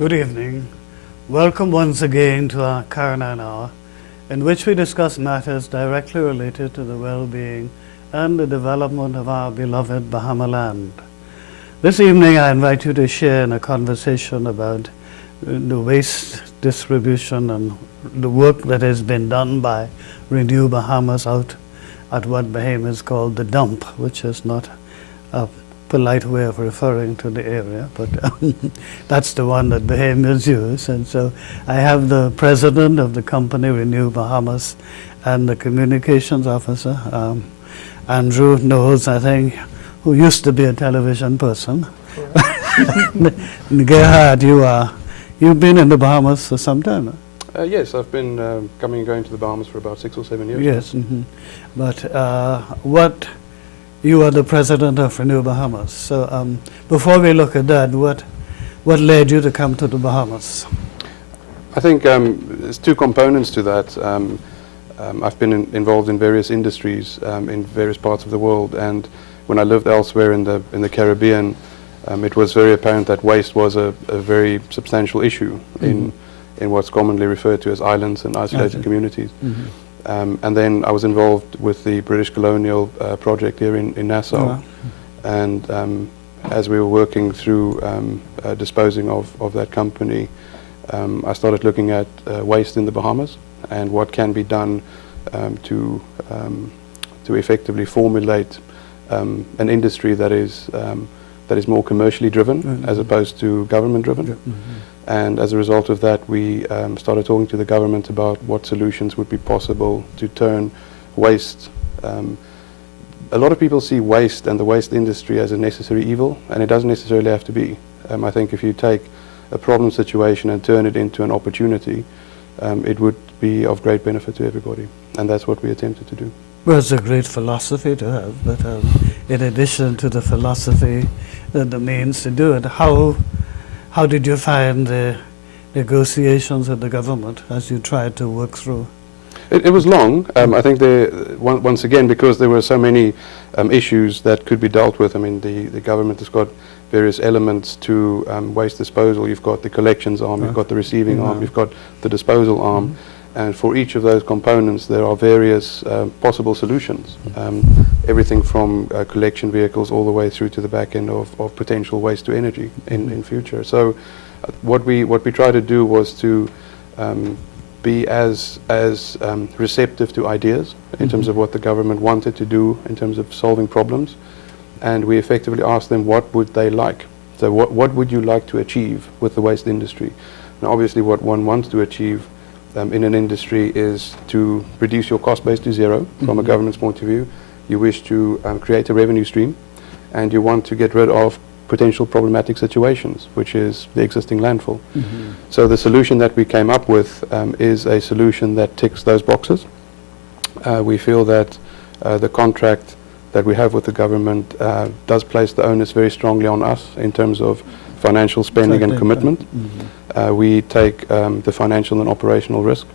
Good evening. Welcome once again to our Carinine Hour, in which we discuss matters directly related to the well-being and the development of our beloved Bahamaland. This evening I invite you to share in a conversation about the waste distribution and the work that has been done by Renew Bahamas out at what Bahama is called the dump, which is not a polite way of referring to the area, but that's the one that Bahamians use. And so I have the president of the company, Renew Bahamas, and the communications officer, Andrew Knowles, I think, who used to be a television person. Gerhard, you've been in the Bahamas for some time, huh? Yes, I've been coming and going to the Bahamas for about 6 or 7 years. Yes, but you are the president of Renew Bahamas. So before we look at that, what led you to come to the Bahamas? I think there's two components to that. I've been involved in various industries in various parts of the world, and when I lived elsewhere in the Caribbean, it was very apparent that waste was a very substantial issue in what's commonly referred to as islands and isolated communities. And then I was involved with the British colonial project here in Nassau. And as we were working through disposing of that company, I started looking at waste in the Bahamas and what can be done to effectively formulate an industry that is more commercially driven as opposed to government driven. And as a result of that, we started talking to the government about what solutions would be possible to turn waste. A lot of people see waste and the waste industry as a necessary evil, and it doesn't necessarily have to be. I think if you take a problem situation and turn it into an opportunity, it would be of great benefit to everybody. And that's what we attempted to do. Well, it's a great philosophy to have, but in addition to the philosophy, the means to do it, how did you find the negotiations with the government as you tried to work through? It was long. I think once again, because there were so many issues that could be dealt with. I mean, the government has got various elements to waste disposal. You've got the collections arm, you've got the receiving arm, you've got the disposal arm. And for each of those components, there are various possible solutions. Everything from collection vehicles all the way through to the back end of potential waste to energy in future. So what we tried to do was to be as receptive to ideas in terms of what the government wanted to do in terms of solving problems. And we effectively asked them what would they like. So what would you like to achieve with the waste industry? Now obviously what one wants to achieve in an industry is to reduce your cost base to zero from a government's point of view. You wish to create a revenue stream, and you want to get rid of potential problematic situations, which is the existing landfill. So the solution that we came up with is a solution that ticks those boxes. We feel that the contract that we have with the government does place the onus very strongly on us in terms of financial spending and commitment. We take the financial and operational risk.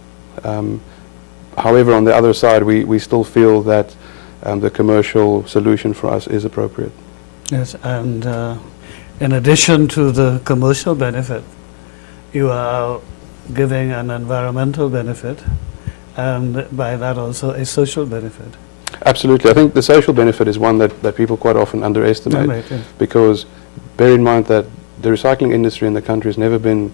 However, on the other side, we still feel that the commercial solution for us is appropriate. Yes, and in addition to the commercial benefit, you are giving an environmental benefit, and by that also a social benefit. Absolutely. I think the social benefit is one that people quite often underestimate, because bear in mind that the recycling industry in the country has never been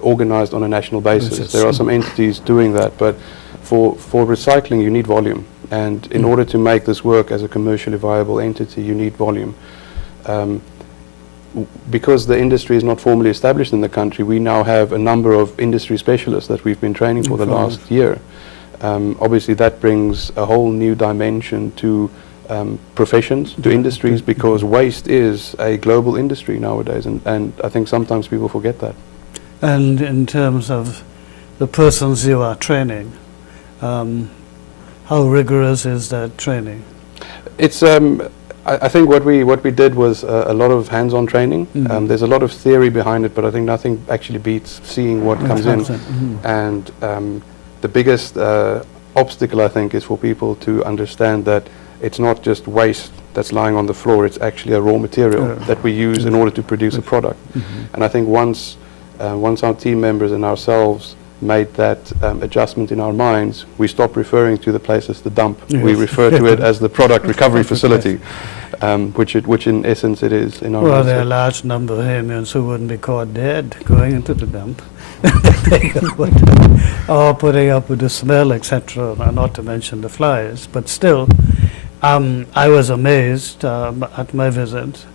organized on a national basis. There are some entities doing that, but for recycling you need volume, and in order to make this work as a commercially viable entity you need volume. Because the industry is not formally established in the country, we now have a number of industry specialists that we've been training for the last year. Obviously that brings a whole new dimension to professions, to industries, because waste is a global industry nowadays, and I think sometimes people forget that. And in terms of the persons you are training, how rigorous is that training? It's I think what we did was a lot of hands-on training. There's a lot of theory behind it, but I think nothing actually beats seeing what comes in. And the biggest obstacle, I think, is for people to understand that it's not just waste that's lying on the floor, it's actually a raw material that we use in order to produce a product. And I think once our team members and ourselves made that adjustment in our minds, we stopped referring to the place as the dump. We refer to it as the product recovery facility, which in essence it is in our Well, there are a large number of Hamians who wouldn't be caught dead going into the dump. Or putting up with the smell, etc., not to mention the flies. But still, I was amazed at my visit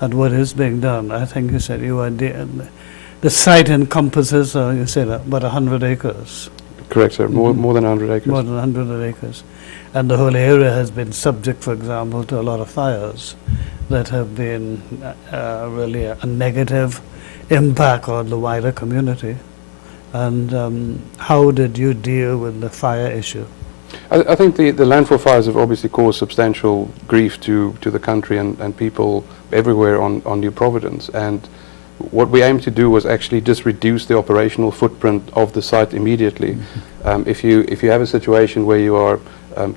at what is being done. I think you said you are the site encompasses, you said, about 100 acres. Correct, sir. More than 100 acres. More than 100 acres. And the whole area has been subject, for example, to a lot of fires that have been really a negative impact on the wider community. And how did you deal with the fire issue? I think the landfill fires have obviously caused substantial grief to the country and people everywhere on New Providence. And what we aimed to do was actually just reduce the operational footprint of the site immediately. If you have a situation where you are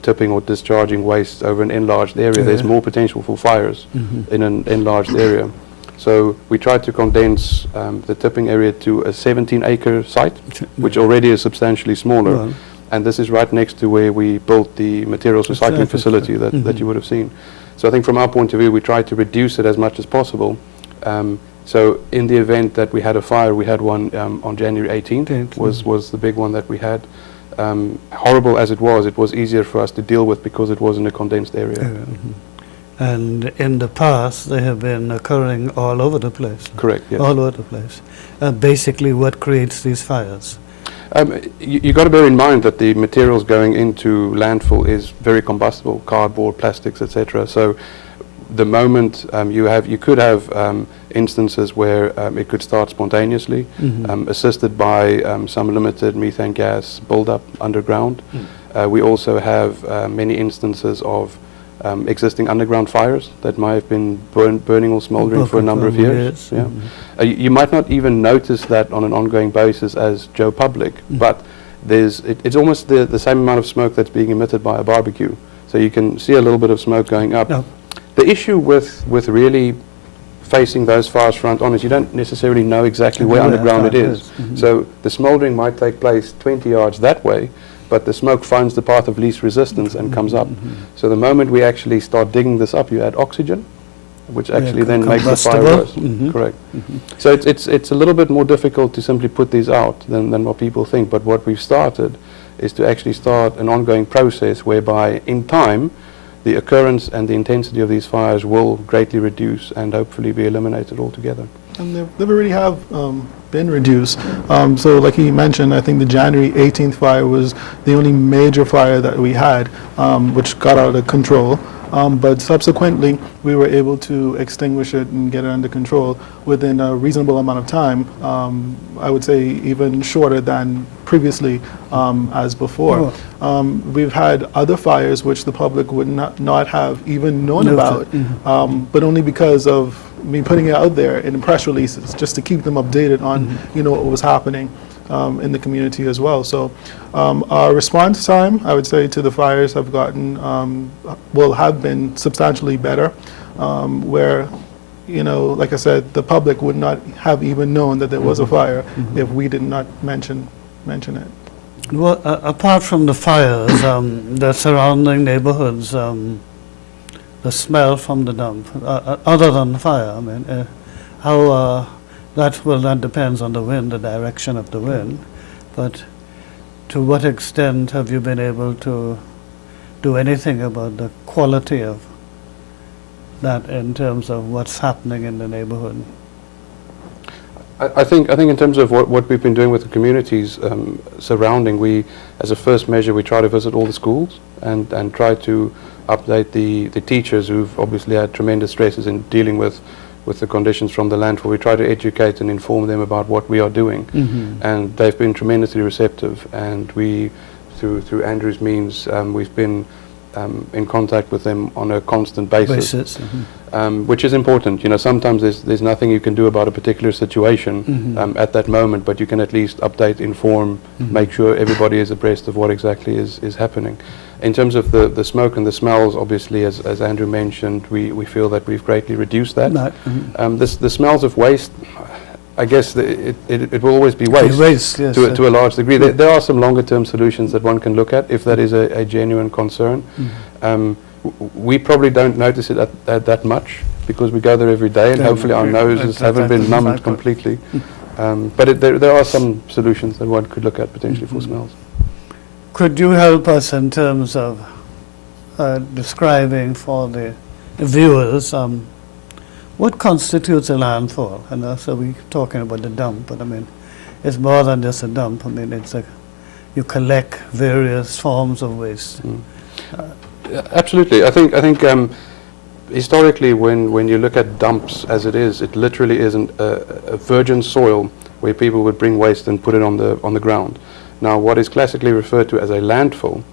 tipping or discharging waste over an enlarged area, there's more potential for fires in an enlarged area. So we tried to condense the tipping area to a 17-acre site, which already is substantially smaller. And this is right next to where we built the materials recycling facility that you would have seen. So I think from our point of view, we tried to reduce it as much as possible. So in the event that we had a fire, we had one on January 18th, was the big one that we had. Horrible as it was easier for us to deal with because it was in a condensed area. And in the past, they have been occurring all over the place. Correct, yes. All over the place. Basically, what creates these fires? You got to bear in mind that the materials going into landfill is very combustible, cardboard, plastics, etc. So the moment you could have instances where it could start spontaneously, assisted by some limited methane gas buildup underground. We also have many instances of existing underground fires that might have been burning or smoldering for a number of years. You might not even notice that on an ongoing basis as Joe Public, but it's almost the same amount of smoke that's being emitted by a barbecue. So you can see a little bit of smoke going up. The issue with really facing those fires front on is you don't necessarily know exactly where underground it is. So the smoldering might take place 20 yards that way, but the smoke finds the path of least resistance and comes up. So the moment we actually start digging this up, you add oxygen, which actually then makes the fire worse. Correct. So it's a little bit more difficult to simply put these out than what people think. But what we've started is to actually start an ongoing process whereby in time the occurrence and the intensity of these fires will greatly reduce and hopefully be eliminated altogether. And they already have been reduced. So like he mentioned, I think the January 18th fire was the only major fire that we had, which got out of control. But subsequently, we were able to extinguish it and get it under control within a reasonable amount of time. I would say even shorter than previously as before. We've had other fires which the public would not have even known about, but only because of me putting it out there in press releases, just to keep them updated on what was happening in the community as well. So our response time, I would say, to the fires have gotten, have been substantially better, where, like I said, the public would not have even known that there was a fire if we did not mention it. Well, apart from the fires, the surrounding neighborhoods, the smell from the dump, other than the fire, I mean, how that depends on the wind, the direction of the wind, but to what extent have you been able to do anything about the quality of that in terms of what's happening in the neighborhood? I think in terms of what we've been doing with the communities surrounding, we, as a first measure, we try to visit all the schools and try to update the teachers who've obviously had tremendous stresses in dealing with the conditions from the landfill. We try to educate and inform them about what we are doing, and they've been tremendously receptive. And we, through Andrew's means, we've been in contact with them on a constant basis. Which is important. You know, sometimes there's nothing you can do about a particular situation at that moment, but you can at least update, inform, make sure everybody is abreast of what exactly is happening. In terms of the smoke and the smells, obviously, as Andrew mentioned, we feel that we've greatly reduced that. The smells of waste, I guess it will always be waste, Yes, to a large degree. There are some longer term solutions that one can look at if that is a genuine concern. We probably don't notice it at that much because we go there every day, and hopefully our noses haven't been numbed completely. But there are some solutions that one could look at potentially for smells. Could you help us in terms of describing for the viewers what constitutes a landfill? And so we're talking about the dump, but I mean, it's more than just a dump. I mean, it's you collect various forms of waste. Absolutely. I think historically, when you look at dumps as it literally isn't a virgin soil where people would bring waste and put it on the ground. Now, what is classically referred to as a landfill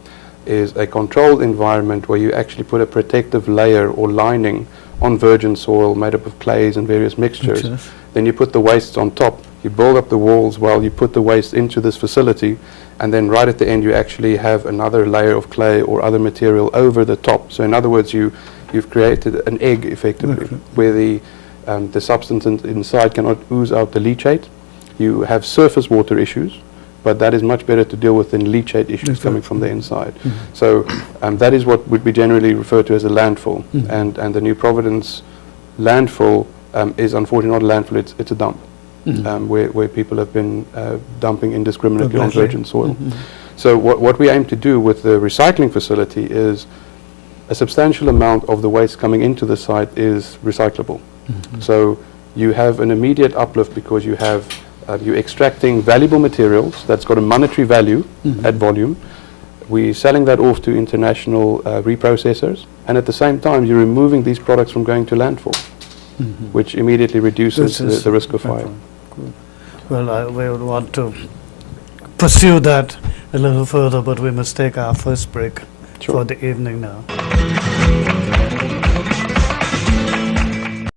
is a controlled environment where you actually put a protective layer or lining on virgin soil made up of clays and various mixtures. Then you put the wastes on top. You build up the walls while you put the waste into this facility, and then right at the end you actually have another layer of clay or other material over the top. So in other words, you've created an egg effectively, where the substance inside cannot ooze out the leachate. You have surface water issues, but that is much better to deal with than leachate issues coming from the inside. So that is what would be generally referred to as a landfill. And the New Providence landfill is unfortunately not a landfill, it's a dump. Where people have been dumping indiscriminately on virgin soil. So what we aim to do with the recycling facility is a substantial amount of the waste coming into the site is recyclable. So you have an immediate uplift because you have you're extracting valuable materials that's got a monetary value at volume. We're selling that off to international reprocessors, and at the same time you're removing these products from going to landfill, which immediately reduces the risk of fire. Good. Well, we would want to pursue that a little further, but we must take our first break for the evening now.